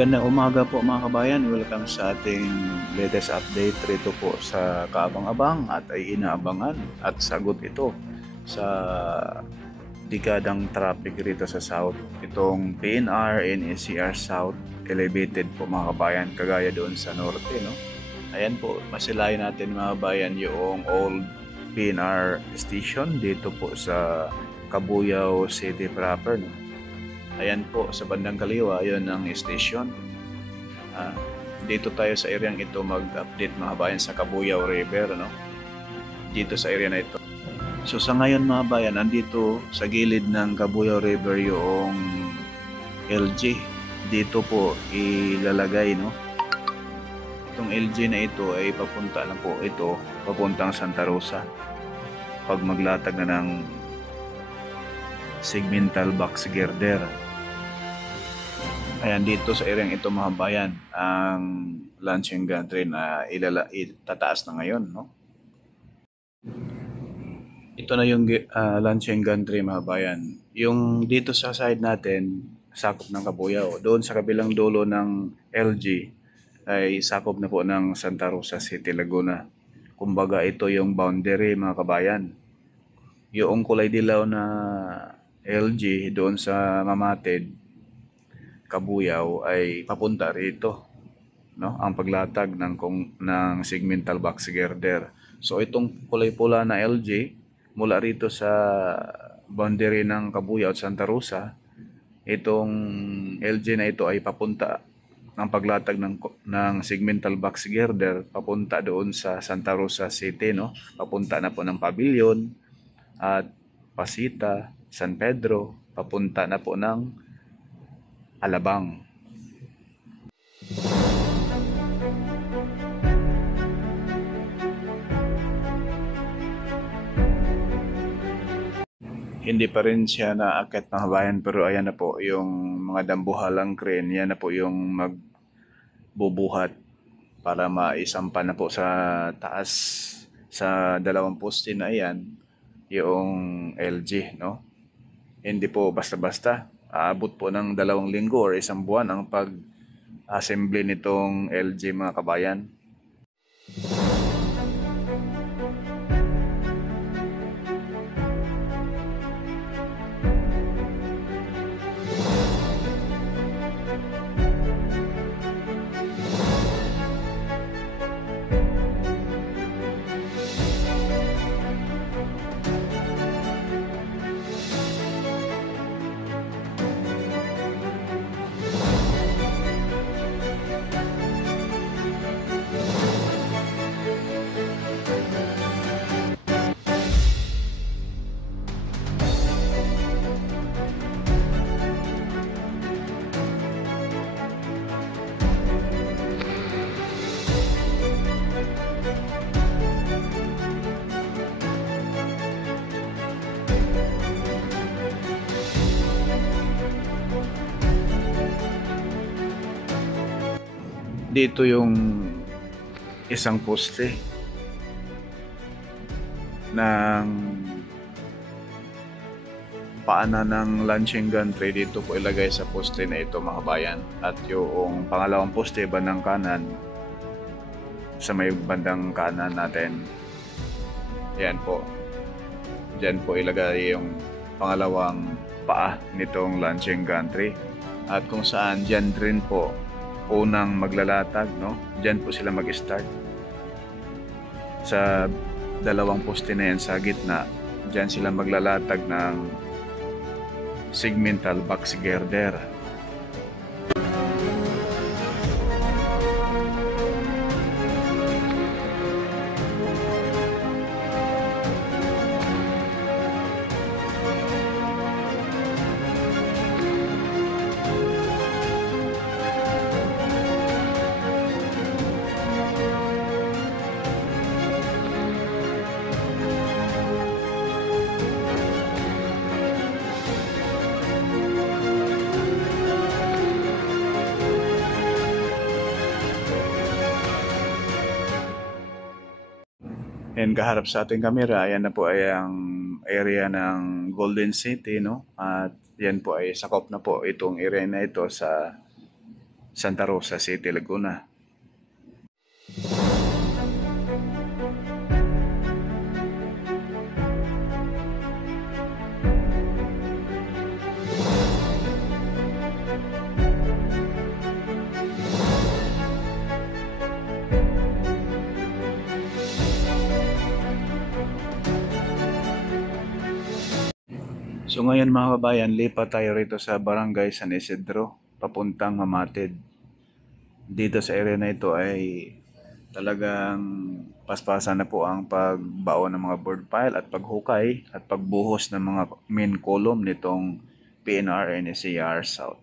Magandang umaga po mga kabayan. Welcome sa ating latest update rito po sa kaabang-abang at ay inaabangan at sagot ito sa dekadang traffic rito sa South. Itong PNR NSCR South elevated po mga kabayan, kagaya doon sa Norte, no? Ayan po, masilayan natin mga kabayan yung old PNR station dito po sa Cabuyao City proper, no? Ayan po, sa bandang kaliwa, yun ang station. Dito tayo sa area ito mag-update mga bayan sa Cabuyao River, no? Dito sa area na ito. So sa ngayon mga bayan, andito sa gilid ng Cabuyao River yung LG. Dito po ilalagay, no? Itong LG na ito ay papunta na po ito, papuntang Santa Rosa. Pag maglatag na ng segmental box girder. Ayan, dito sa area ito mga bayan, ang launching gantry na itataas na ngayon, no? Ito na yung launching gantry mga bayan. Yung dito sa side natin, sakop ng Cabuyao. Doon sa kabilang dulo ng LG ay sakop na po ng Santa Rosa City, Laguna. Kumbaga ito yung boundary mga kabayan. Yung kulay dilaw na LG doon sa Mamatid, Cabuyao ay papunta rito, no? Ang paglatag ng segmental box girder. So itong kulay pula na LG mula rito sa boundary ng Cabuyao at Santa Rosa, itong LG na ito ay papunta ng paglatag ng segmental box girder papunta doon sa Santa Rosa City, no? Papunta na po ng Pavilion at Pasita, San Pedro, papunta na po ng Alabang. Hindi pa rin siya naakit mga bayan, pero ayan na po yung mga dambuhalang crane, yan na po yung magbubuhat para maisampa na po sa taas sa dalawang poste na yan yung LG, no? Hindi po basta-basta. Aabot po ng 2 linggo or 1 buwan ang pag-assembly nitong LG mga kabayan. Dito yung isang poste ng paanan ng launching gantry. Dito po ilagay sa poste na ito mga bayan. At yung pangalawang poste bandang kanan, sa may bandang kanan natin, yan po, dyan po ilagay yung pangalawang paa nitong launching gantry. At kung saan dyan rin po unang maglalatag, no? Diyan po sila mag-start. Sa dalawang poste na yan sa gitna, diyan sila maglalatag ng segmental box girder. And kaharap sa ating camera, ayan na po ay ang area ng Golden City, no? At yan po ay sakop na po itong area na ito sa Santa Rosa City, Laguna. So ngayon mga kabayan, lipat tayo rito sa Barangay San Isidro, papuntang Mamatid. Dito sa area na ito ay talagang paspasan na po ang pagbaon ng mga board pile at paghukay at pagbuhos ng mga main column nitong PNR NSAR South.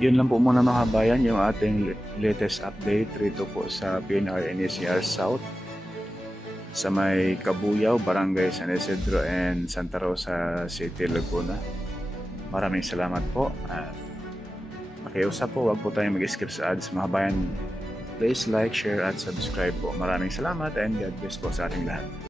Yun lang po muna mga kabayan, yung ating latest update rito po sa PNR NCR South sa may Kabuyaw, Barangay San Isidro and Santa Rosa City, Laguna. Maraming salamat po at pakiusap po, wag po tayong mag-skip sa ads mga kabayan. Please like, share at subscribe po. Maraming salamat and God bless po sa ating lahat.